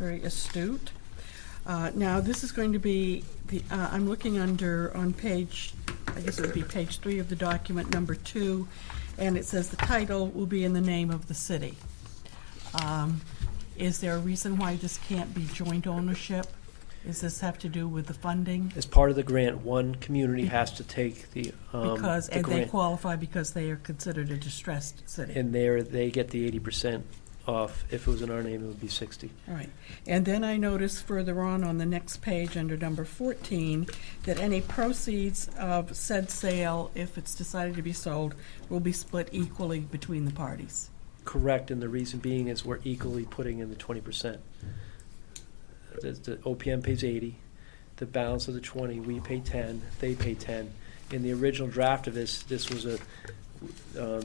Very astute. Now, this is going to be, I'm looking on page, I guess it would be page 3 of the document, number 2, and it says the title will be in the name of the city. Is there a reason why this can't be joint ownership? Does this have to do with the funding? As part of the grant, one community has to take the Because, the and they grant, qualify because they are considered a distressed city. and they get the 80% off. If it was in our name, it would be 60. All right. And then I noticed further on the next page, under number 14, that any proceeds of said sale, if it's decided to be sold, will be split equally between the parties. Correct, and the reason being is we're equally putting in the 20%. The OPM pays 80, the balance of the 20, we pay 10, they pay 10. In the original draft of this was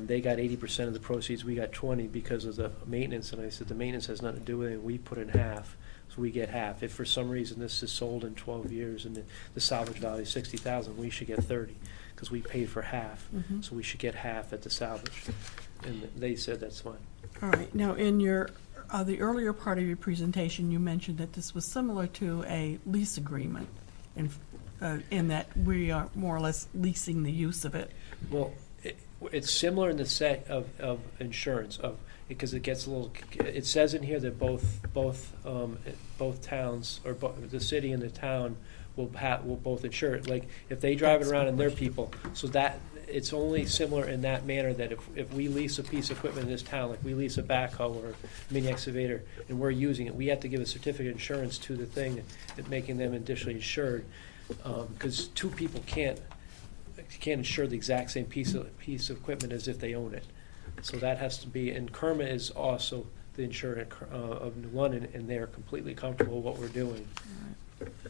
they got 80% of the proceeds, we got 20 because of the maintenance, and I said the maintenance has nothing to do with it, we put in half, so we get half. If for some reason this is sold in 12 years and the salvage value is 60,000, we should get 30, because we paid for half, so we should get half at the salvage. And they said that's fine. All right. Now, in your the earlier part of your presentation, you mentioned that this was similar to a lease agreement, in that we are more or less leasing the use of it. Well, it's similar in the set of insurance because it gets a little. It says in here that both towns or the city and the town will both insure it. Like if they drive it around and their people, so that it's only similar in that manner that if we lease a piece of equipment in this town, like we lease a backhoe or a mini excavator, and we're using it, we have to give a certificate of insurance to the thing, and making them additionally insured, because two people can't insure the exact same piece of equipment as if they own it. So that has to be, and Kerma is also the insurer of New London, and they're completely comfortable with what we're doing.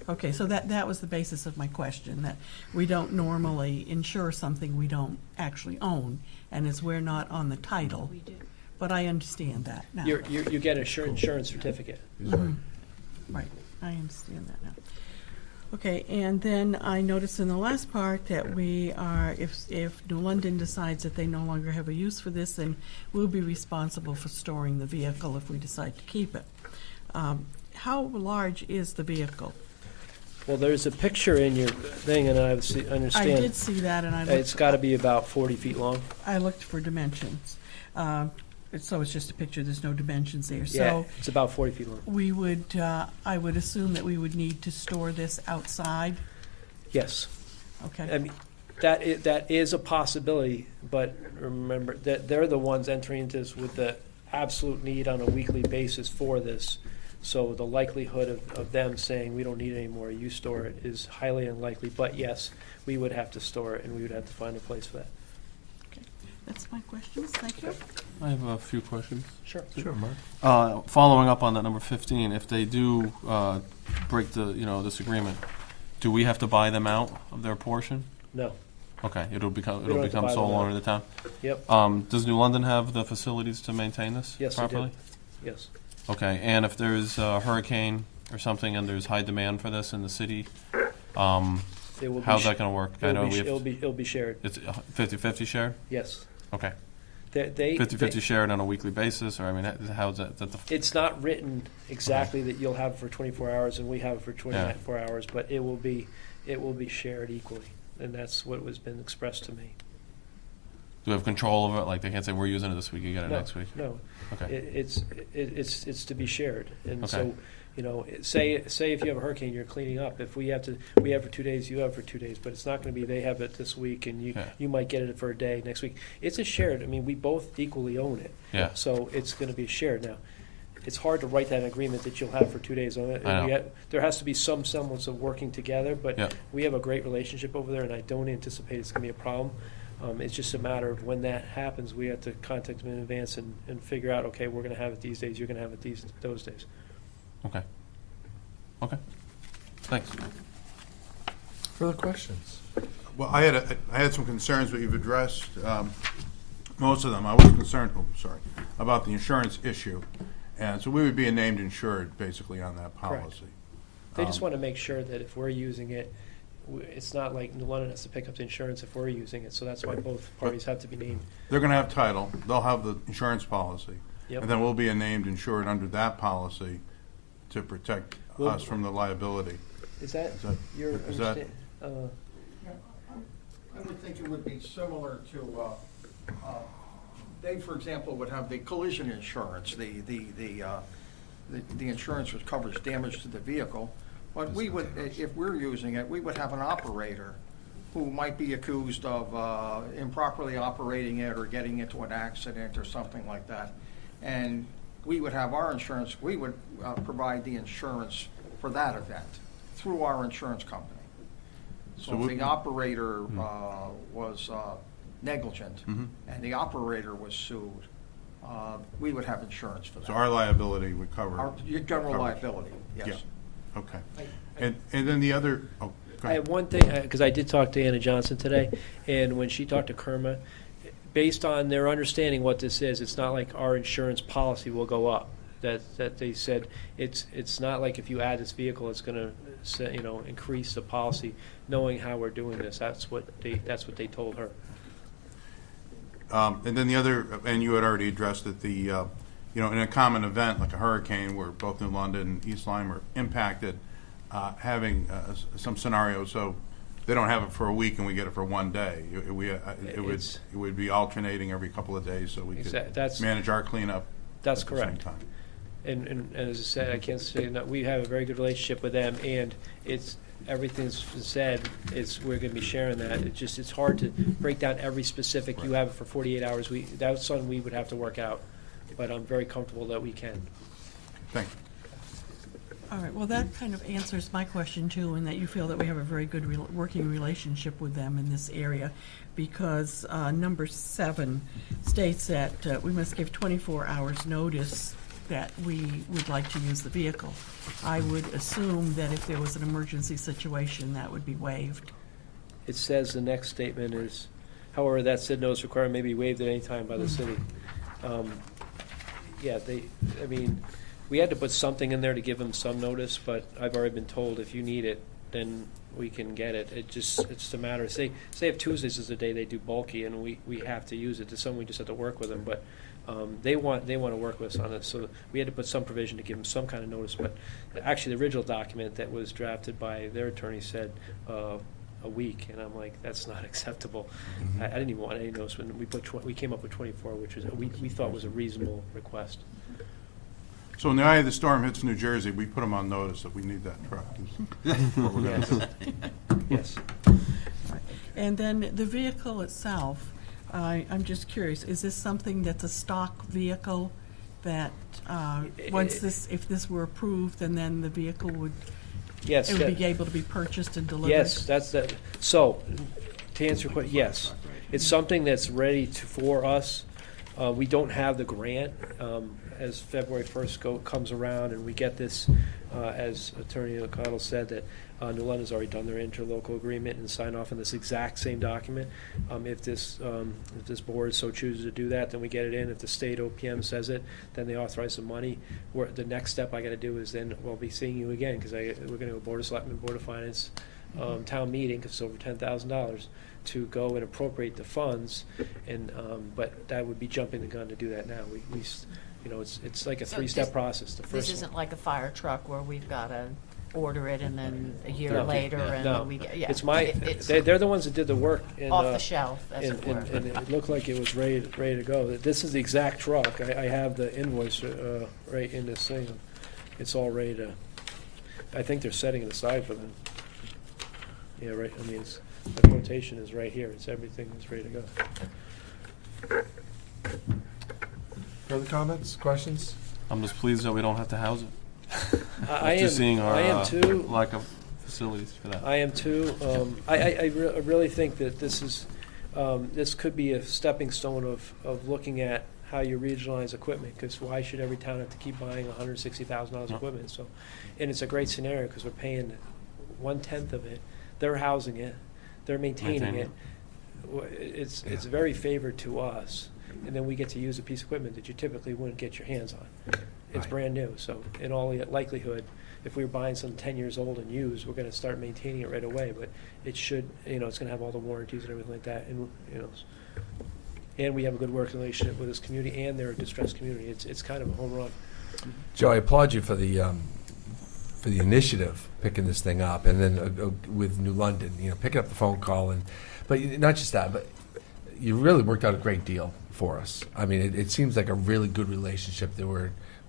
Okay, so that was the basis of my question, that we don't normally insure something we don't actually own, and as we're not on the title. We do. But I understand that now. You get an insurance certificate. Right, I understand that now. Okay, and then I noticed in the last part that we are, if New London decides that they no longer have a use for this, then we'll be responsible for storing the vehicle if we decide to keep it. How large is the vehicle? Well, there's a picture in your thing, and I understand. I did see that, and It's got to be about 40 feet long. I looked for dimensions. So it's just a picture, there's no dimensions there. Yeah, So it's about 40 feet long. we would, I would assume that we would need to store this outside? Yes. Okay. I mean, that is a possibility, but remember that they're the ones entering into this with the absolute need on a weekly basis for this. So the likelihood of them saying we don't need it anymore, you store it, is highly unlikely. But yes, we would have to store it, and we would have to find a place for that. Okay. That's my questions. Thank you. I have a few questions. Sure. Sure, Mark. Following up on that number 15, if they do break this agreement, do we have to buy them out of their portion? No. Okay, it'll become don't have to buy sole them out. owner of the town. Yep. Does New London have the facilities to maintain this Yes, properly? they do. Yes. Okay, and if there's a hurricane or something and there's high demand for this in the city, It will how's be that going to work? it'll be shared. It's 50-50 shared? Yes. Okay. They 50-50 shared on a weekly basis, or I mean, how's that? It's not written exactly that you'll have it for 24 hours and we have it for 24 hours, but it will be shared equally, and that's what has been expressed to me. Do we have control over it? Like they can't say we're using it this week, you get it next week. No. Okay. It's to be shared, and Okay. so say if you have a hurricane, you're cleaning up. If we have for 2 days, you have for 2 days, but it's not going to be they have it this week and you might get it for a day next week. It's a shared. I mean, we both equally own it. Yeah. So it's going to be shared. Now, it's hard to write that agreement that you'll have for 2 days on it. I know. There has to be some semblance of working together, but Yeah. we have a great relationship over there, and I don't anticipate it's going to be a problem. It's just a matter of when that happens, we have to contact them in advance and figure out, okay, we're going to have it these days, you're going to have it those days. Okay. Thanks. Further questions? Well, I had some concerns that you've addressed, most of them. I was concerned, about the insurance issue. And so we would be a named insured, basically, on that policy. Correct. They just want to make sure that if we're using it, it's not like New London has to pick up the insurance if we're using it, so that's why both parties have to be named. They're going to have title. They'll have the insurance policy. Yep. And then we'll be a named insured under that policy to protect Well- us from the liability. Is that Is that- your is that- understand? I would think it would be similar to, they, for example, would have the collision insurance, the insurance which covers damage to the vehicle. But we would, if we're using it, we would have an operator who might be accused of improperly operating it or getting into an accident or something like that. And we would have our insurance, we would provide the insurance for that event through our insurance company. So So if we- the operator was negligent and the operator was sued, we would have insurance for that. So our liability would cover. Our general coverage. liability, yes. Yeah, okay. And then the other, oh, go I ahead. have one thing, because I did talk to Anna Johnson today, and when she talked to Kerma, based on their understanding what this is, it's not like our insurance policy will go up. That they said, it's not like if you add this vehicle, it's gonna, increase the policy, knowing how we're doing this. That's what they told her. And then the other, and you had already addressed it, in a common event like a hurricane where both New London and East Lyme are impacted, having some scenario so they don't have it for a week and we get it for one day. It would be alternating every couple of days so we could That's- manage our cleanup. That's at the same correct. time. And as I said, I can't say enough, we have a very good relationship with them, and everything's been said, we're gonna be sharing that. It's hard to break down every specific, you have it for 48 hours, that's something we would have to work out, but I'm very comfortable that we can. Thank you. All right, well, that kind of answers my question too, in that you feel that we have a very good working relationship with them in this area, because number 7 states that we must give 24 hours notice that we would like to use the vehicle. I would assume that if there was an emergency situation, that would be waived. It says the next statement is, however, that said notice requirement may be waived at any time by the city. We had to put something in there to give them some notice, but I've already been told if you need it, then we can get it. It's a matter, say if Tuesdays is the day they do bulky and we have to use it, it's something we just have to work with them, but they want to work with us on it, so we had to put some provision to give them some kind of notice, but actually the original document that was drafted by their attorney said a week, and I'm like, that's not acceptable. I didn't even want any notice when we came up with 24, which was we thought was a reasonable request. So in the eye of the storm hits New Jersey, we put them on notice that we need that truck. That's what we're gonna do. Yes. Right. And then the vehicle itself, I'm just curious, is this something that's a stock vehicle that, if this were approved, and then the vehicle would, Yes. it would be able to be purchased and delivered? Yes, that's that. So, to answer your question, yes, it's something that's ready for us. We don't have the grant. As February 1st comes around and we get this, as Attorney O'Connell said, that New London's already done their interlocal agreement and signed off on this exact same document. If this board so chooses to do that, then we get it in. If the state OPM says it, then they authorize the money. The next step I got to do is then we'll be seeing you again, because we're going to go Board of Selectmen, Board of Finance, town meeting, because it's over $10,000, to go and appropriate the funds. And but that would be jumping the gun to do that now. We it's like a So three-step this- process. The first This one. isn't like a fire truck where we've got to order it and then a year No. later No. and we get, yeah. It's my. It's They're the ones that did the work. And, off the shelf, as and, it were. and it looked like it was ready to go. This is the exact truck. I have the invoice right in this thing. It's all ready to. I think they're setting it aside for them. Yeah, right. I mean, the quotation is right here. It's everything that's ready to go. Further comments, questions? I'm just pleased that we don't have to house it. I After am. seeing our I am too. lack of facilities for that. I am too. I really think that this could be a stepping stone of looking at how you regionalize equipment, because why should every town have to keep buying $160,000 No. equipment? So, and it's a great scenario because we're paying 1/10 of it. They're housing it. They're maintaining Maintaining it. It's very favored to us, and then we get to use a piece of equipment that you typically wouldn't get your hands on. It's Right. brand new, so in all likelihood, if we were buying some 10 years old and used, we're gonna start maintaining it right away, but it should, it's gonna have all the warranties and everything like that, and, and we have a good working relationship with this community, and they're a distressed community. It's kind of a home run. Joe, I applaud you for the for the initiative, picking this thing up, and then with New London, picking up the phone call, but not just that, but you really worked out a great deal for us. I mean, it seems like a really good relationship that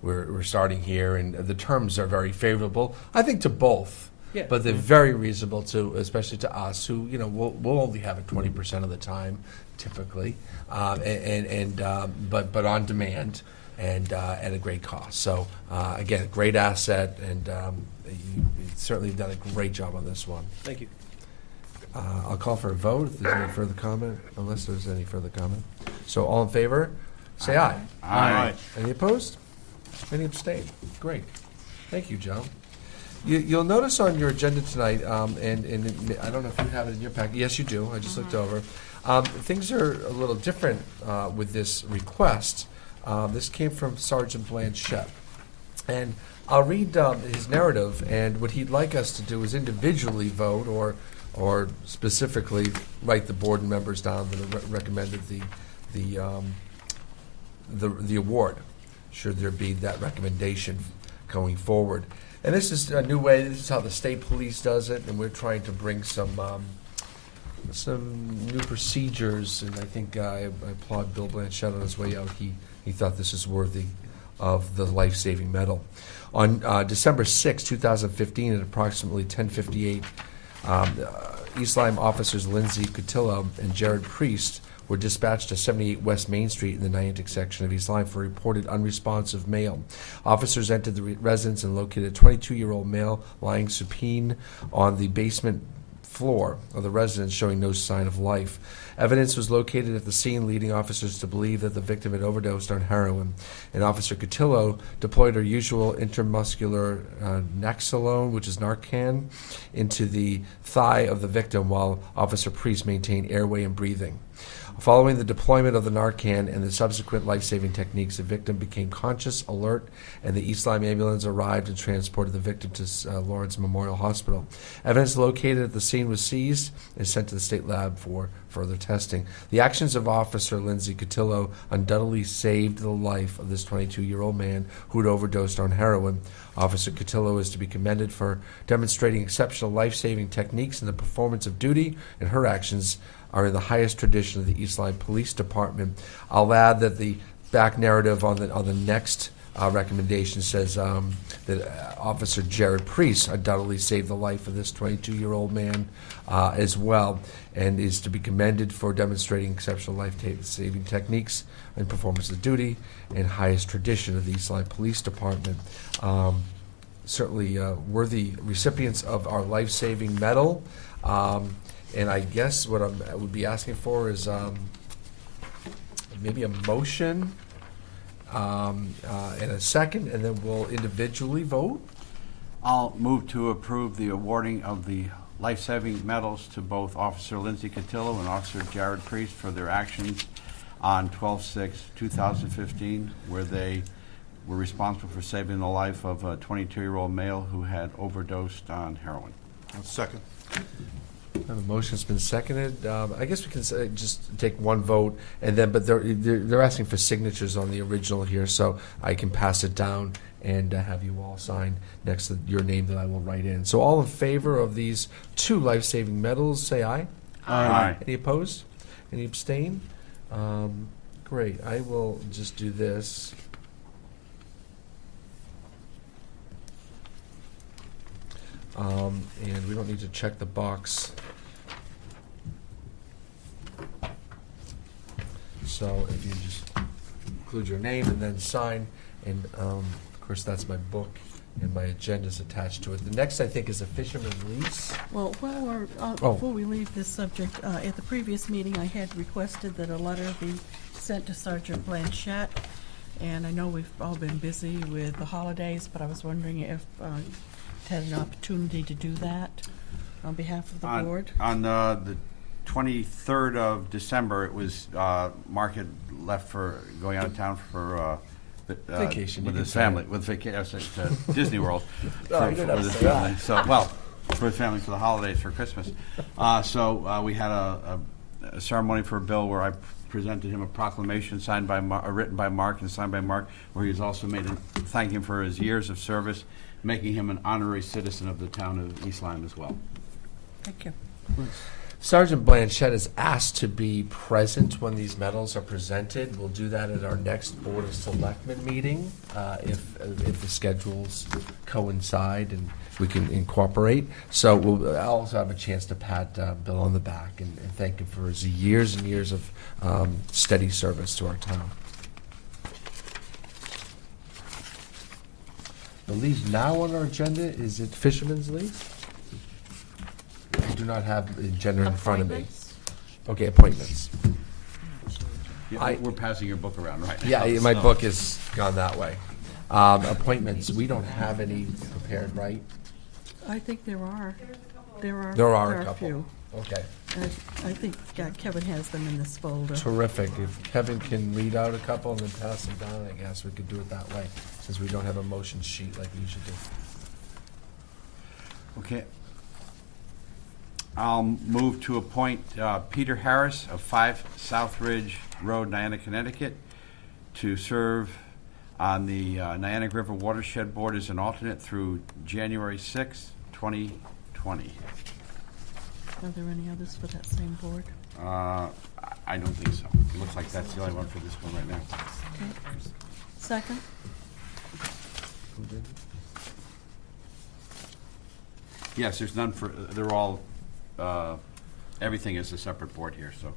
we're starting here, and the terms are very favorable, I think, to both. Yeah. But they're very reasonable especially to us, who we'll only have it 20% of the time, typically, but on demand and at a great cost. So again, a great asset, and you certainly done a great job on this one. Thank you. I'll call for a vote if there's any further comment, unless there's any further comment. So all in favor, say aye. Aye. Any opposed? Any abstain? Great. Thank you, Joe. You'll notice on your agenda tonight, and I don't know if you have it in your packet. Yes, you do. I just looked over. Things are a little different with this request. This came from Sergeant Blanchette. And I'll read his narrative, and what he'd like us to do is individually vote or specifically write the board members down that have recommended the award, should there be that recommendation going forward. And this is a new way. This is how the state police does it, and we're trying to bring some new procedures. And I think I applaud Bill Blanchette on his way out. He thought this is worthy of the life-saving medal. On December 6, 2015, at approximately 10:58, East Lyme officers Lindsay Cotillo and Jared Priest were dispatched to 78 West Main Street in the Niantic section of East Lyme for reported unresponsive male. Officers entered the residence and located a 22-year-old male lying supine on the basement floor of the residence, showing no sign of life. Evidence was located at the scene, leading officers to believe that the victim had overdosed on heroin. And Officer Cotillo deployed her usual intramuscular Naloxone, which is Narcan, into the thigh of the victim, while Officer Priest maintained airway and breathing. Following the deployment of the Narcan and the subsequent life-saving techniques, the victim became conscious, alert, and the East Lyme ambulance arrived and transported the victim to Lawrence Memorial Hospital. Evidence located at the scene was seized and sent to the state lab for further testing. The actions of Officer Lindsay Cotillo undoubtedly saved the life of this 22-year-old man who had overdosed on heroin. Officer Cotillo is to be commended for demonstrating exceptional life-saving techniques in the performance of duty, and her actions are in the highest tradition of the East Lyme Police Department. I'll add that the back narrative on the next recommendation says that Officer Jared Priest undoubtedly saved the life of this 22-year-old man as well, and is to be commended for demonstrating exceptional life-saving techniques in performance of duty and highest tradition of the East Lyme Police Department. Certainly worthy recipients of our life-saving medal. And I guess what I would be asking for is maybe a motion and a second, and then we'll individually vote. I'll move to approve the awarding of the life-saving medals to both Officer Lindsay Cotillo and Officer Jared Priest for their actions on 12/6/2015, where they were responsible for saving the life of a 22-year-old male who had overdosed on heroin. Second. The motion's been seconded. I guess we can just take one vote, and then, but they're asking for signatures on the original here, so I can pass it down and have you all sign next to your name that I will write in. So all in favor of these two life-saving medals, say aye. Aye. Any opposed? Any abstain? Great. I will just do this. And we don't need to check the box. So if you just include your name and then sign, and of course that's my book and my agenda's attached to it. The next, I think, is a fisherman's lease. Well, before we leave this subject, at the previous meeting, I had requested that a letter be sent to Sergeant Blanchette, and I know we've all been busy with the holidays, but I was wondering if had an opportunity to do that on behalf of the board. On the 23rd of December, it was Mark had left for going out of town for Vacation, with you his can say family, it. with vacation to Disney World No, you don't have with to his say family. that. So, well, for his family for the holidays, for Christmas. So we had a ceremony for Bill where I presented him a proclamation written by Mark and signed by Mark, where he's also thanking him for his years of service, making him an honorary citizen of the town of East Lyme as well. Thank you. Sergeant Blanchett is asked to be present when these medals are presented. We'll do that at our next Board of Selectmen meeting, if the schedules coincide and we can incorporate. So I'll also have a chance to pat Bill on the back and thank him for his years and years of steady service to our town. The lease now on our agenda, is it Fisherman's Lease? I do not have the agenda in front of me. Appointments? Okay, appointments. Yeah, we're passing your book around right now. Yeah, my book has gone that way. Appointments, we don't have any prepared, right? I think there are. There There are a couple. few. Okay, I think Kevin has them in this folder. terrific. If Kevin can read out a couple and then pass them down, I guess we could do it that way, since we don't have a motion sheet like we usually do. Okay. I'll move to appoint Peter Harris of 5 South Ridge Road, Niantic, Connecticut, to serve on the Niantic River Watershed Board as an alternate through January 6, 2020. Are there any others for that same board? I don't think so. It looks like that's the only one for this one right now. Okay. Second? Yes, there's none for, they're all, everything is a separate board here, so.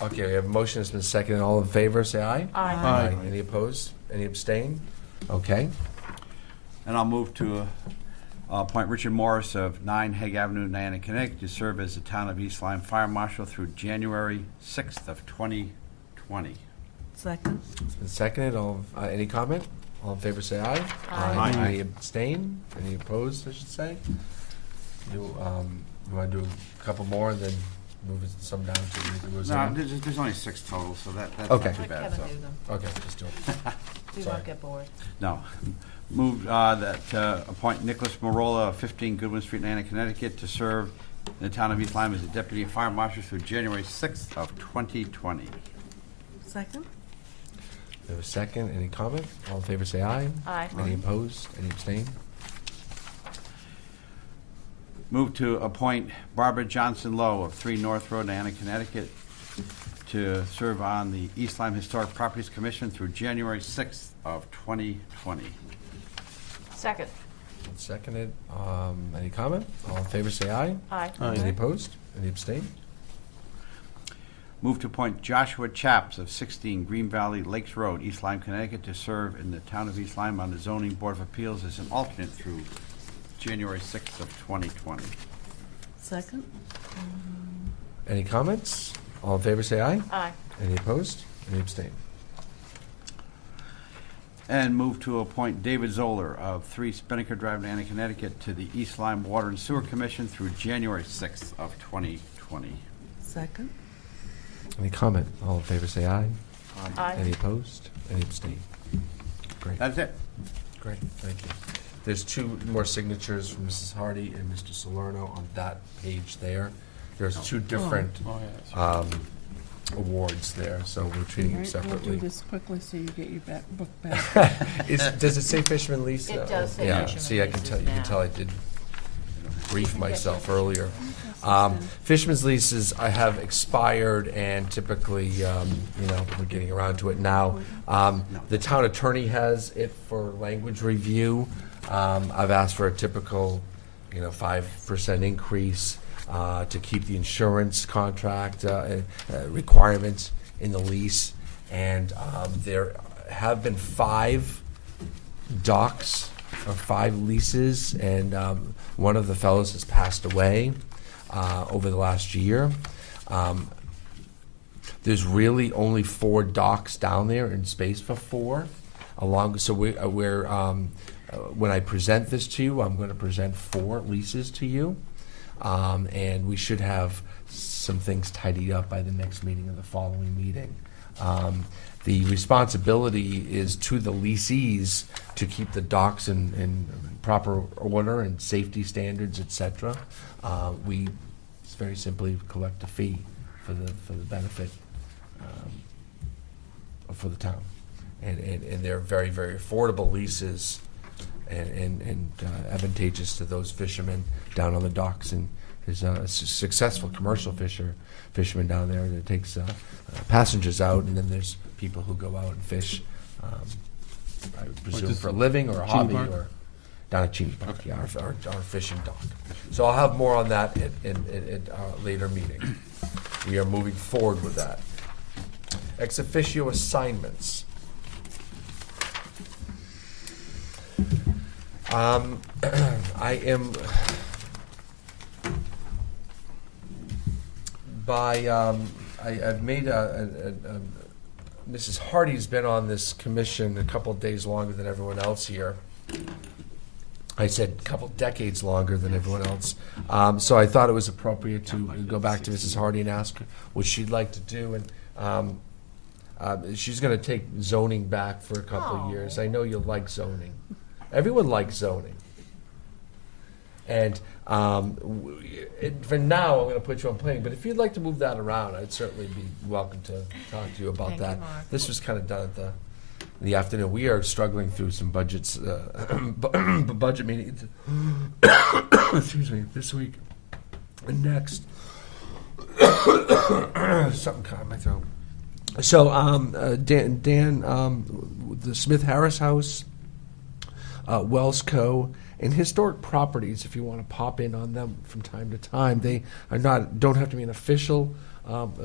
Okay, we have a motion that's been seconded. All in favor, say aye. Aye. Any opposed? Any abstain? Okay. And I'll move to appoint Richard Morris of 9 Hague Avenue, Niantic, Connecticut, to serve as the Town of East Lyme Fire Marshal through January 6th of 2020. Second? It's been seconded. All, any comment? All in favor, say aye. Aye. Aye. Any abstain? Any opposed, I should say? You want to do a couple more and then move some down to the No, Roseanne? there's only 6 total, so that's Okay. not too Let bad, Kevin so. do them. Okay, just do it. We Sorry. won't get bored. No. Move that appoint Nicholas Morolla of 15 Goodwin Street, Niantic, Connecticut, to serve in the Town of East Lyme as a Deputy Fire Marshal through January 6th of 2020. Second? We have a second. Any comment? All in favor, say aye. Aye. Any opposed? Any abstain? Move to appoint Barbara Johnson Lowe of 3 North Road, Niantic, Connecticut, to serve on the East Lyme Historic Properties Commission through January 6th of 2020. Second. Seconded. Any comment? All in favor, say aye. Aye. Any opposed? Any abstain? Move to appoint Joshua Chaps of 16 Green Valley Lakes Road, East Lyme, Connecticut, to serve in the Town of East Lyme on the Zoning Board of Appeals as an alternate through January 6th of 2020. Second? Any comments? All in favor, say aye. Aye. Any opposed? Any abstain? And move to appoint David Zoller of 3 Spinnaker Drive, Niantic, Connecticut, to the East Lyme Water and Sewer Commission through January 6th of 2020. Second? Any comment? All in favor, say aye. Aye. Any opposed? Any abstain? Great. That's it. Great, thank you. There's 2 more signatures from Mrs. Hardy and Mr. Salerno on that page there. There's 2 different Oh, yeah. awards there, so we're treating them Right, we'll do separately. this quickly so you get your book back. Does it say Fisherman Lease? It does say Yeah, Fisherman see, I can Leases tell, you can now. tell I did brief can get myself your- earlier. Fisherman's leases I have expired, and typically, we're getting around to it now. The town attorney has it for language review. I've asked for a typical, 5% increase to keep the insurance contract requirements in the lease. And there have been 5 docks or 5 leases, and one of the fellows has passed away over the last year. There's really only 4 docks down there and space for 4. So we're when I present this to you, I'm going to present 4 leases to you, and we should have some things tidied up by the next meeting or the following meeting. The responsibility is to the lessees to keep the docks in proper order and safety standards, et cetera. We very simply collect a fee for the benefit for the town, and they're very, very affordable leases, and advantageous to those fishermen down on the docks. And there's a successful commercial fisherman down there that takes passengers out, and then there's people who go out and fish, I would presume just for a living or a Cheney hobby, Park? or down at Cheney Park, yeah, our fishing dock. So I'll have more on that at our later meeting. We are moving forward with that. Ex officio assignments. I am I've made Mrs. Hardy's been on this commission a couple of days longer than everyone else here. I said a couple decades longer than everyone else. So I thought it was appropriate to go back to Mrs. Hardy and ask her what she'd like to do. And she's going to take zoning back for a couple of years. I know you'll like zoning. Everyone likes zoning. And for now, I'm going to put you on planning. But if you'd like to move that around, I'd certainly be welcome to talk to you about Thank you, that. Mark. This was kind of done at the afternoon. We are struggling through some budgets, budget meetings. Excuse me, this week and next. Something caught in my throat. So, Dan, the Smith Harris House, Wells Co., and historic properties, if you want to pop in on them from time to time, they are don't have to be an official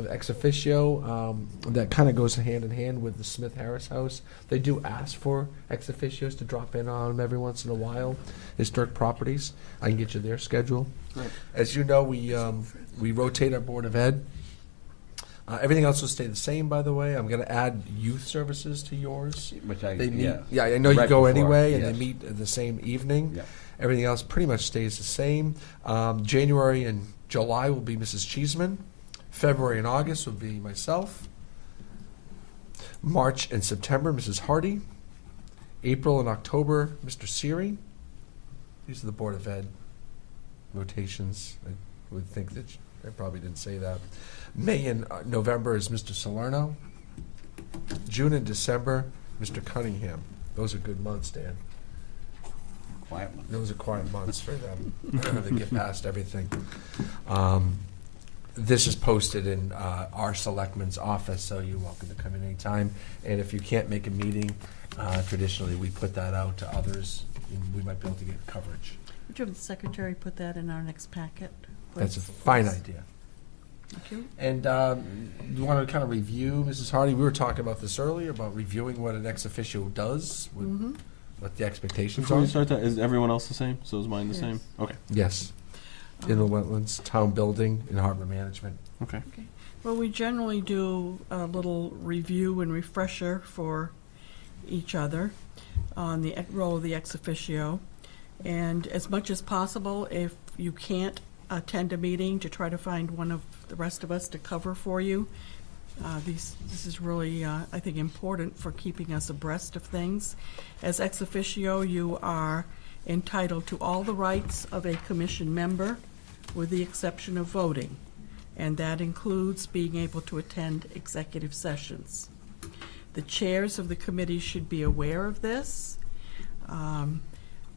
ex officio. That kind of goes hand in hand with the Smith Harris House. They do ask for ex officios to drop in on them every once in a while. Historic properties, I can get you their schedule. Great. As you know, we rotate our Board of Ed. Everything else will stay the same, by the way. I'm going to add youth services to yours. Which I, They meet, yeah. I know you Right go before, anyway, and yes. they meet the same evening. Yeah. Everything else pretty much stays the same. January and July will be Mrs. Cheeseman. February and August will be myself. March and September, Mrs. Hardy. April and October, Mr. Seary. These are the Board of Ed rotations. I would think that I probably didn't say that. May and November is Mr. Salerno. June and December, Mr. Cunningham. Those are good months, Dan. Quiet one. Those are quiet months for them. They get past everything. This is posted in our selectman's office, so you're welcome to come in anytime. And if you can't make a meeting, traditionally we put that out to others, and we might be able to get coverage. Would you have the secretary put that in our next packet? That's a please? fine idea. Thank you. And you want to kind of review, Mrs. Hardy? We were talking about this earlier, about reviewing what an ex officio does, what the expectations Before are. we start that, is everyone else the same? So is mine the Yes. same? Okay. Yes. Inland wetlands, town building, and harbor management. Okay. Well, we generally do a little review and refresher for each other on the role of the ex officio. And as much as possible, if you can't attend a meeting, to try to find one of the rest of us to cover for you. This is really, I think, important for keeping us abreast of things. As ex officio, you are entitled to all the rights of a commission member, with the exception of voting, and that includes being able to attend executive sessions. The chairs of the committee should be aware of this.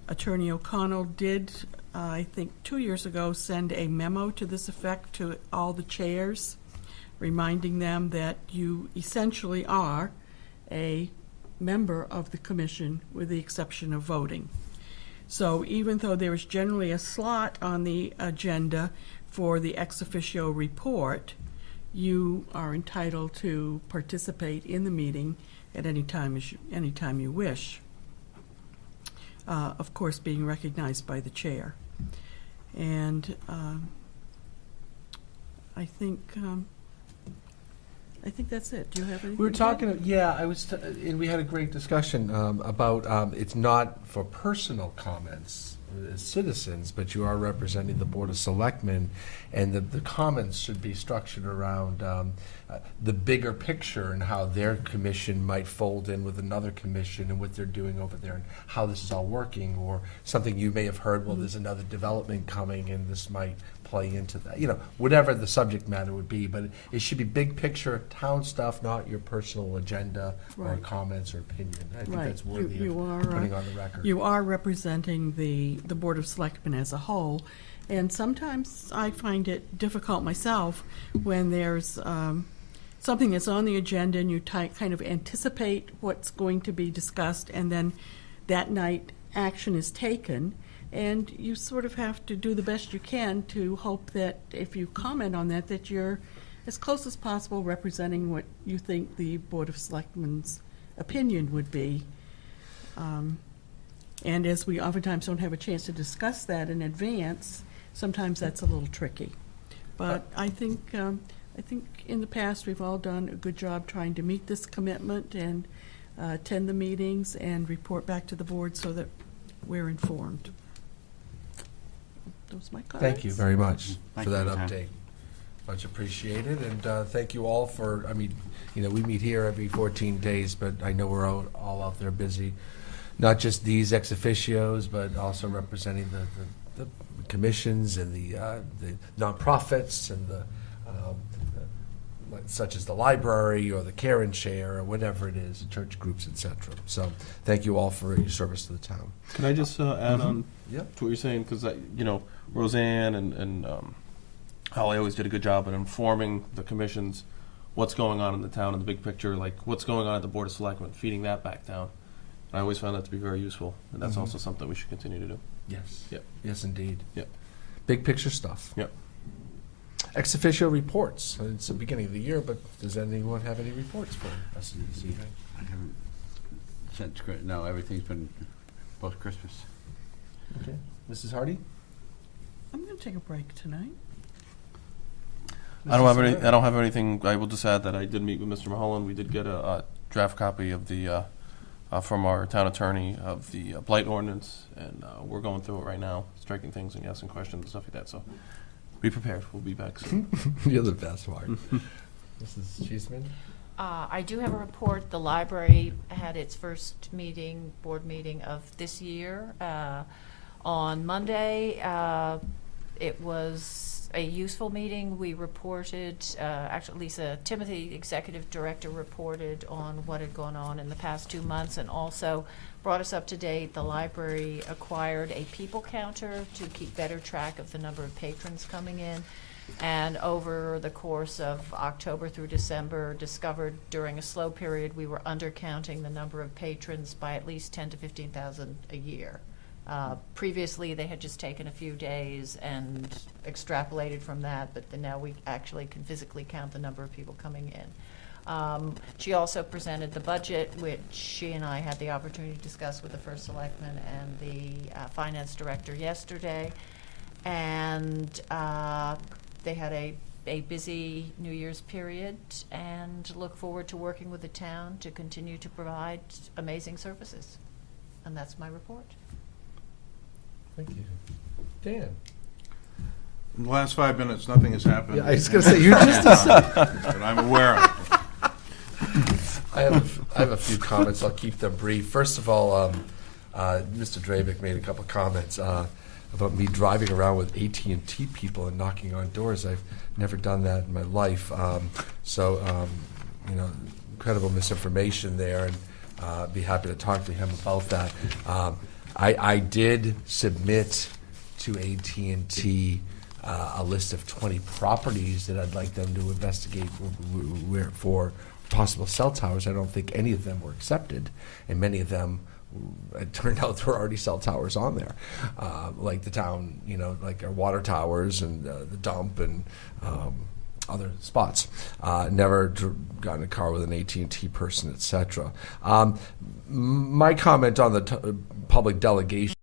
Attorney O'Connell did, I think 2 years ago, send a memo to this effect to all the chairs, reminding them that you essentially are a member of the commission with the exception of voting. So even though there is generally a slot on the agenda for the ex officio report, you are entitled to participate in the meeting at any time you wish. Of course, being recognized by the chair. And I think that's it. Do you have anything? We were to talking, add? and we had a great discussion about it's not for personal comments as citizens, but you are representing the Board of Selectmen, and the comments should be structured around the bigger picture and how their commission might fold in with another commission and what they're doing over there and how this is all working, or something you may have heard, well, there's another development coming and this might play into that. You know, whatever the subject matter would be, but it should be big picture town stuff, not your personal agenda or Right. comments or opinion. I think Right. that's worthy You of are, putting on the record. You are representing the Board of Selectmen as a whole, and sometimes I find it difficult myself when there's something that's on the agenda and you kind of anticipate what's going to be discussed, and then that night action is taken, and you sort of have to do the best you can to hope that if you comment on that, that you're as close as possible representing what you think the Board of Selectmen's opinion would be. And as we oftentimes don't have a chance to discuss that in advance, sometimes that's a little tricky. But I think in the past, we've all done a good job trying to meet this commitment and attend the meetings and report back to the board so that we're informed. Those are my comments. Thank you very much Thank for that you, Pam. update. Much appreciated, and thank you all for, I mean, you know, we meet here every 14 days, but I know we're all out there busy, not just these ex officios, but also representing the commissions and the nonprofits and such as the library or the care and share or whatever it is, the church groups, etc. So thank you all for your service to the town. Can I just add on Yep. to what you're saying? Because, you know, Roseanne and Holly always did a good job at informing the commissions what's going on in the town in the big picture, like what's going on at the Board of Selectmen, feeding that back down. I always found that to be very useful, and that's also something we should continue to do. Yes. Yep. Yes, indeed. Yep. Big picture stuff. Yep. Ex officio reports. It's the beginning of the year, but does anyone have any reports for us this evening? I haven't since, no, everything's been post-Christmas. Okay. Mrs. Hardy? I'm going to take a break tonight. I don't have anything. I will just add that I did meet with Mr. Mulholland. We did get a draft copy of the from our town attorney of the blight ordinance, and we're going through it right now, striking things and asking questions and stuff like that. So be prepared. We'll be back soon. You're the best, Mark. Mrs. Cheeseman? I do have a report. The library had its first board meeting of this year on Monday. It was a useful meeting. We reported, actually Lisa Timothy, Executive Director, reported on what had gone on in the past 2 months, and also brought us up to date. The library acquired a people counter to keep better track of the number of patrons coming in. And over the course of October through December, discovered during a slow period we were undercounting the number of patrons by at least 10 to 15,000 a year. Previously, they had just taken a few days and extrapolated from that, but then now we actually can physically count the number of people coming in. She also presented the budget, which she and I had the opportunity to discuss with the first selectman and the finance director yesterday. And they had a busy New Year's period and look forward to working with the town to continue to provide amazing services. And that's my report. Thank you. Dan? In the last 5 minutes, nothing has happened. Yeah, I was going to say, you just That I'm aware of. I have a few comments. I'll keep them brief. First of all, Mr. Dravick made a couple comments about me driving around with AT&T people and knocking on doors. I've never done that in my life. Incredible misinformation there, and I'd be happy to talk to him about that. I did submit to AT&T a list of 20 properties that I'd like them to investigate for possible cell towers. I don't think any of them were accepted, and many of them, it turned out there were already cell towers on there, like the town, like our water towers and the dump and other spots. Never got in a car with an AT&T person, etc. My comment on the public delegation